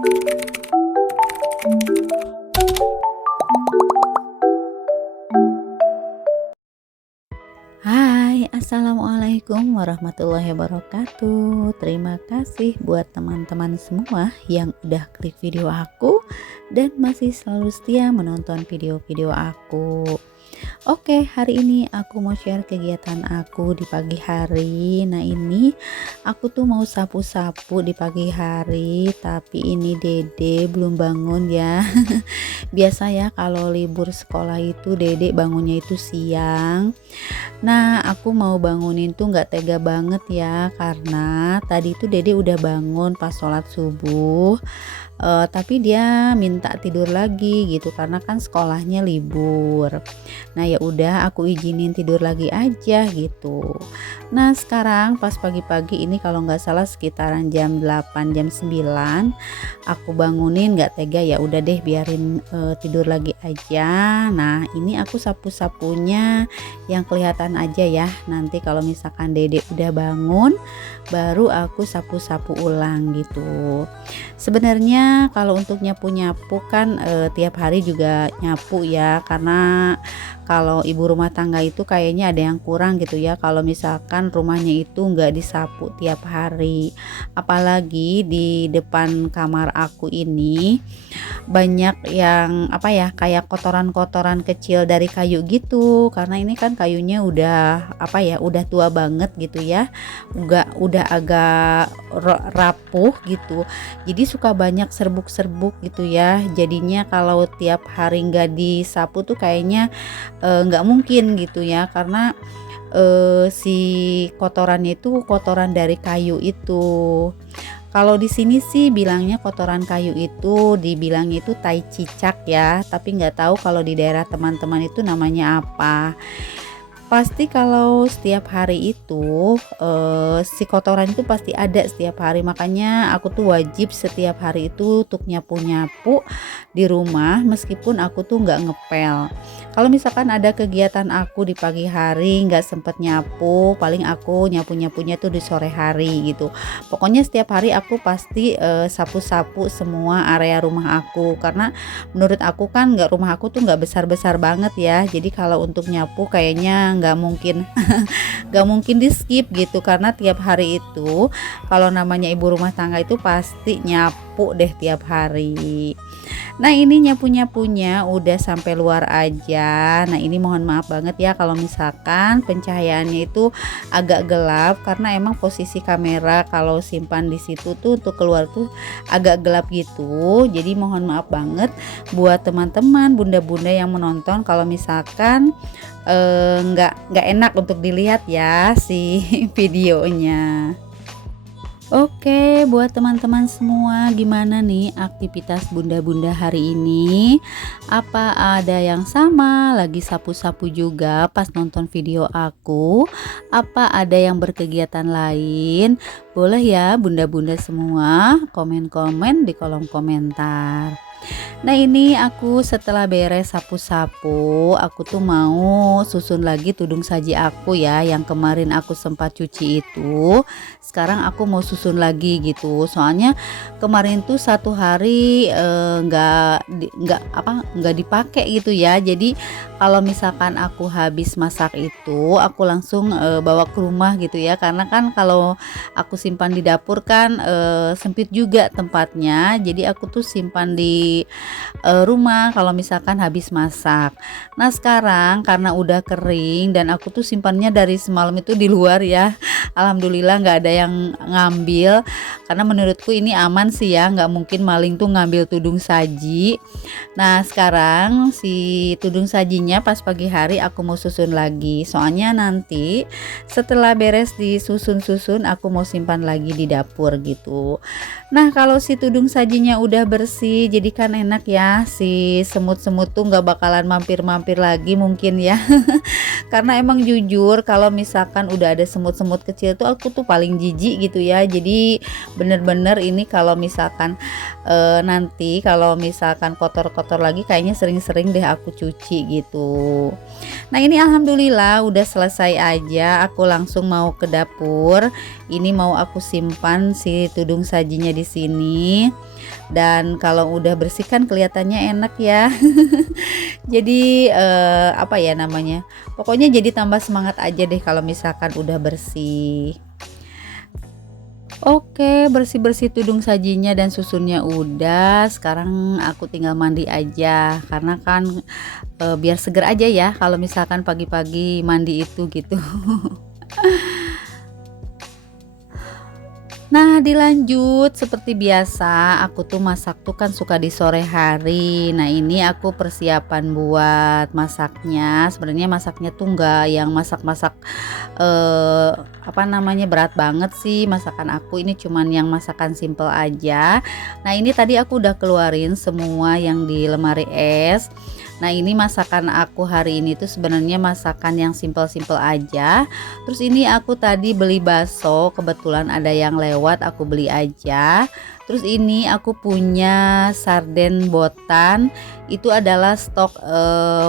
Hai, assalamualaikum warahmatullahi wabarakatuh. Terima kasih buat teman-teman semua yang udah klik video aku dan masih selalu setia menonton video-video aku. Oke, hari ini aku mau share kegiatan aku di pagi hari. Nah, ini aku tuh mau sapu-sapu di pagi hari, tapi ini Dede belum bangun ya. Biasa ya kalau libur sekolah itu Dede bangunnya itu siang. Nah, aku mau bangunin tuh nggak tega banget ya, karena tadi tuh Dede udah bangun pas sholat subuh. Tapi dia minta tidur lagi gitu karena kan sekolahnya libur. Nah, ya udah aku izinin tidur lagi aja gitu. Nah, sekarang pas pagi-pagi ini kalau nggak salah sekitaran jam 8 jam 9 aku bangunin, nggak tega, ya udah deh biarin tidur lagi aja. Nah, ini aku sapu-sapunya yang kelihatan aja ya. Nanti kalau misalkan Dede udah bangun baru aku sapu-sapu ulang gitu. Sebenarnya kalau untuk nyapu-nyapu kan tiap hari juga nyapu ya, karena kalau ibu rumah tangga itu kayaknya ada yang kurang gitu ya kalau misalkan rumahnya itu nggak disapu tiap hari. Apalagi di depan kamar aku ini banyak yang apa ya, kayak kotoran-kotoran kecil dari kayu gitu, karena ini kan kayunya udah apa ya, udah tua banget gitu ya, udah agak rapuh gitu, jadi suka banyak serbuk-serbuk gitu ya. Jadinya kalau tiap hari nggak disapu tuh kayaknya nggak mungkin gitu ya, karena si kotorannya itu kotoran dari kayu itu. Kalau di sini sih bilangnya kotoran kayu itu dibilangnya itu tai cicak ya, tapi nggak tahu kalau di daerah teman-teman itu namanya apa. Pasti kalau setiap hari itu si kotoran itu pasti ada setiap hari, makanya aku tuh wajib setiap hari itu untuk nyapu-nyapu di rumah meskipun aku tuh nggak ngepel. Kalau misalkan ada kegiatan aku di pagi hari nggak sempet nyapu, paling aku nyapu-nyapunya tuh di sore hari gitu. Pokoknya setiap hari aku pasti sapu-sapu semua area rumah aku, karena menurut aku kan rumah aku tuh nggak besar-besar banget ya, jadi kalau untuk nyapu kayaknya nggak mungkin di skip gitu, karena tiap hari itu kalau namanya ibu rumah tangga itu pasti nyapu deh tiap hari. Nah, ini nyapu-nyapunya udah sampai luar aja. Nah, ini mohon maaf banget ya kalau misalkan pencahayaannya itu agak gelap, karena emang posisi kamera kalau simpan di situ tuh untuk keluar tuh agak gelap gitu. Jadi mohon maaf banget buat teman-teman bunda-bunda yang menonton kalau misalkan nggak enak untuk dilihat ya si videonya. Oke, buat teman-teman semua, gimana nih aktivitas bunda-bunda hari ini? Apa ada yang sama lagi sapu-sapu juga pas nonton video aku? Apa ada yang berkegiatan lain? Boleh ya bunda-bunda semua komen-komen di kolom komentar. Nah, ini aku setelah beres sapu-sapu, aku tuh mau susun lagi tudung saji aku ya, yang kemarin aku sempat cuci itu. Sekarang aku mau susun lagi gitu. Soalnya kemarin tuh satu hari nggak dipakai gitu ya. Jadi kalau misalkan aku habis masak itu, aku langsung bawa ke rumah gitu ya. Karena kan kalau aku simpan di dapur kan sempit juga tempatnya. Jadi aku tuh simpan di rumah kalau misalkan habis masak. Nah, sekarang karena udah kering dan aku tuh simpannya dari semalam itu di luar ya, alhamdulillah nggak ada yang ngambil, karena menurutku ini aman sih ya, nggak mungkin maling tuh ngambil tudung saji. Nah, sekarang si tudung sajinya pas pagi hari aku mau susun lagi, soalnya nanti setelah beres disusun-susun aku mau simpan lagi di dapur gitu. Nah, kalau si tudung sajinya udah bersih, jadi kan enak ya, si semut-semut tuh nggak bakalan mampir-mampir lagi mungkin ya. Karena emang jujur kalau misalkan udah ada semut-semut kecil tuh aku tuh paling jijik gitu ya. Jadi bener-bener ini kalau misalkan nanti kalau misalkan kotor-kotor lagi kayaknya sering-sering deh aku cuci gitu. Nah, ini alhamdulillah udah selesai aja, aku langsung mau ke dapur. Ini mau aku simpan si tudung sajinya di sini. Dan kalau udah bersih kan kelihatannya enak ya. Jadi apa ya namanya, pokoknya jadi tambah semangat aja deh kalau misalkan udah bersih. Oke, bersih-bersih tudung sajinya dan susunnya udah, sekarang aku tinggal mandi aja karena kan biar seger aja ya kalau misalkan pagi-pagi mandi itu gitu. Nah, dilanjut seperti biasa, aku tuh masak tuh kan suka di sore hari. Nah, ini aku persiapan buat masaknya. Sebenarnya masaknya tuh nggak yang masak-masak apa namanya berat banget sih masakan aku. Ini cuman yang masakan simple aja. Nah, ini tadi aku udah keluarin semua yang di lemari es. Nah, ini masakan aku hari ini tuh sebenarnya masakan yang simple-simple aja. Terus ini aku tadi beli bakso, kebetulan ada yang lewat aku beli aja. Terus ini aku punya sarden botan, itu adalah stok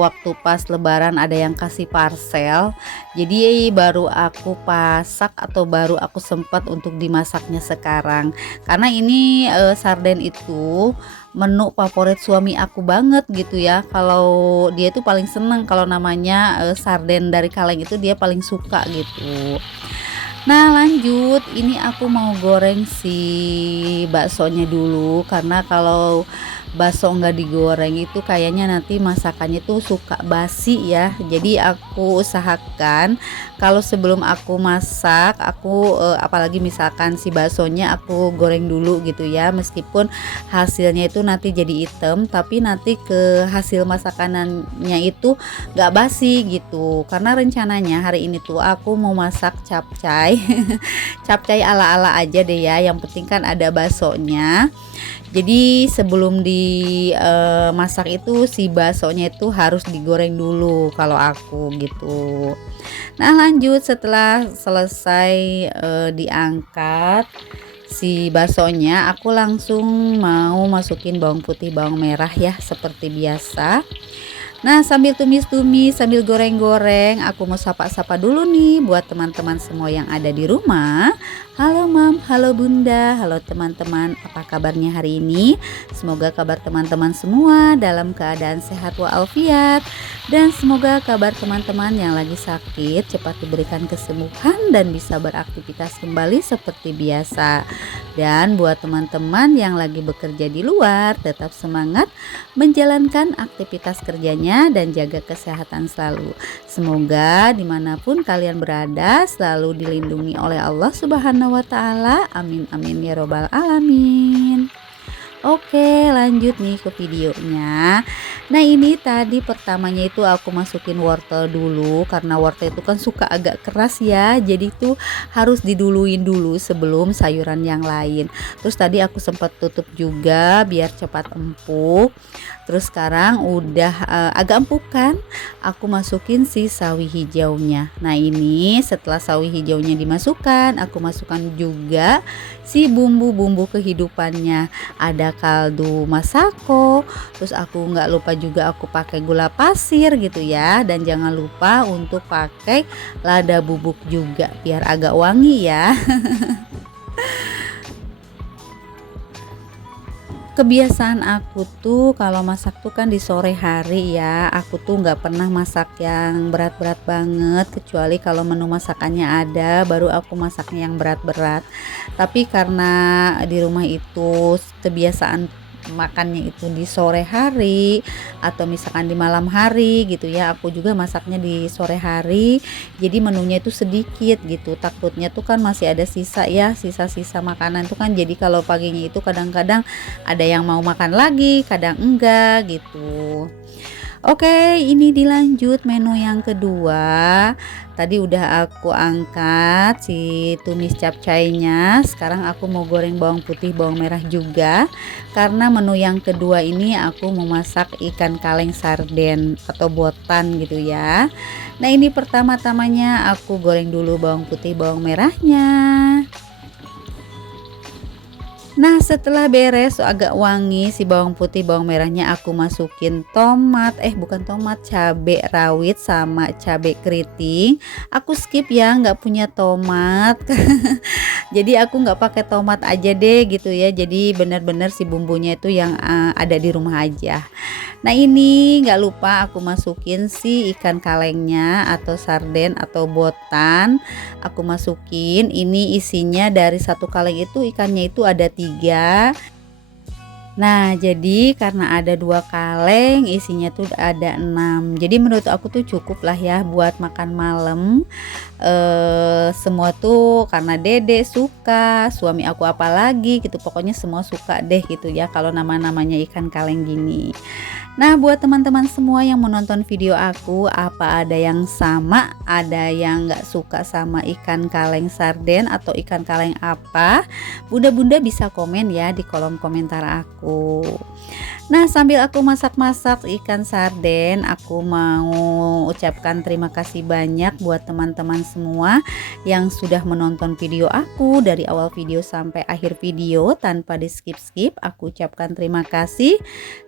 waktu pas lebaran ada yang kasih parcel. Jadi baru aku pasak atau baru aku sempat untuk dimasaknya sekarang. Karena ini sarden itu menu favorit suami aku banget gitu ya. Kalau dia tuh paling seneng kalau namanya sarden dari kaleng itu dia paling suka gitu. Nah, lanjut, ini aku mau goreng si baksonya dulu karena kalau bakso nggak digoreng itu kayaknya nanti masakannya tuh suka basi ya. Jadi aku usahakan kalau sebelum aku masak aku apalagi misalkan si baksonya aku goreng dulu gitu ya, meskipun hasilnya itu nanti jadi hitam tapi nanti ke hasil masakanannya itu nggak basi gitu. Karena rencananya hari ini tuh aku mau masak capcay. Capcay ala-ala aja deh ya, yang penting kan ada baksonya. Jadi sebelum dimasak itu si baksonya itu harus digoreng dulu kalau aku gitu. Nah, lanjut setelah selesai diangkat si baksonya, aku langsung mau masukin bawang putih bawang merah ya seperti biasa. Nah, sambil tumis-tumis, sambil goreng-goreng, aku mau sapa-sapa dulu nih buat teman-teman semua yang ada di rumah. Halo Mam, halo Bunda, halo teman-teman, apa kabarnya hari ini? Semoga kabar teman-teman semua dalam keadaan sehat walafiat. Dan semoga kabar teman-teman yang lagi sakit cepat diberikan kesembuhan dan bisa beraktivitas kembali seperti biasa. Dan buat teman-teman yang lagi bekerja di luar, tetap semangat menjalankan aktivitas kerjanya dan jaga kesehatan selalu. Semoga dimanapun kalian berada selalu dilindungi oleh Allah Subhanahu wa Ta'ala. Amin amin ya robbal alamin. Oke, lanjut nih ke videonya. Nah, ini tadi pertamanya itu aku masukin wortel dulu karena wortel itu kan suka agak keras ya. Jadi itu harus diduluin dulu sebelum sayuran yang lain. Terus tadi aku sempat tutup juga biar cepat empuk. Terus sekarang udah agak empuk kan, aku masukin si sawi hijaunya. Nah, ini setelah sawi hijaunya dimasukkan, aku masukkan juga si bumbu-bumbu kehidupannya. Ada kaldu masako, terus aku nggak lupa juga aku pakai gula pasir gitu ya, dan jangan lupa untuk pakai lada bubuk juga biar agak wangi ya. Kebiasaan aku tuh kalau masak tuh kan di sore hari ya, aku tuh nggak pernah masak yang berat-berat banget, kecuali kalau menu masakannya ada baru aku masaknya yang berat-berat. Tapi karena di rumah itu kebiasaan makannya itu di sore hari atau misalkan di malam hari gitu ya, aku juga masaknya di sore hari, jadi menunya itu sedikit gitu, takutnya tuh kan masih ada sisa ya, sisa-sisa makanan tuh kan, jadi kalau paginya itu kadang-kadang ada yang mau makan lagi kadang enggak gitu. Oke, ini dilanjut menu yang kedua. Tadi udah aku angkat si tumis capcaynya. Sekarang aku mau goreng bawang putih, bawang merah juga. Karena menu yang kedua ini aku mau masak ikan kaleng sarden atau botan gitu ya. Nah, ini pertama-tamanya aku goreng dulu bawang putih, bawang merahnya. Nah, setelah beres agak wangi si bawang putih, bawang merahnya, aku masukin tomat, bukan tomat, cabai rawit sama cabai keriting. Aku skip ya, nggak punya tomat. Jadi aku nggak pakai tomat aja deh gitu ya. Jadi bener-bener si bumbunya itu yang ada di rumah aja. Nah, ini nggak lupa aku masukin si ikan kalengnya atau sarden atau botan. Aku masukin, ini isinya dari satu kaleng itu ikannya itu ada 3. Nah, jadi karena ada 2 kaleng isinya tuh ada 6. Jadi menurut aku tuh cukup lah ya buat makan malam. Semua tuh karena Dede suka, suami aku apalagi gitu. Pokoknya semua suka deh gitu ya kalau namanya ikan kaleng gini. Nah, buat teman-teman semua yang menonton video aku, apa ada yang sama, ada yang nggak suka sama ikan kaleng sarden atau ikan kaleng apa? Bunda-bunda bisa komen ya di kolom komentar aku. Nah, sambil aku masak-masak ikan sarden, aku mau ucapkan terima kasih banyak buat teman-teman semua yang sudah menonton video aku dari awal video sampai akhir video tanpa di skip-skip. Aku ucapkan terima kasih.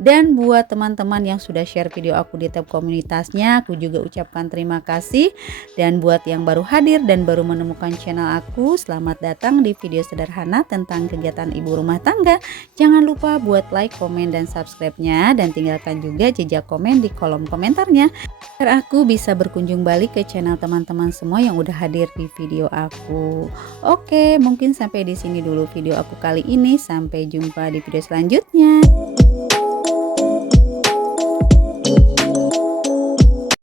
Dan buat teman-teman yang sudah share video aku di tab komunitasnya, aku juga ucapkan terima kasih. Dan buat yang baru hadir dan baru menemukan channel aku, selamat datang di video sederhana tentang kegiatan ibu rumah tangga. Jangan lupa buat like, komen, dan subscribe-nya, dan tinggalkan juga jejak komen di kolom komentarnya agar aku bisa berkunjung balik ke channel teman-teman semua yang udah hadir di video aku. Oke, mungkin sampai di sini dulu video aku kali ini. Sampai jumpa di video selanjutnya.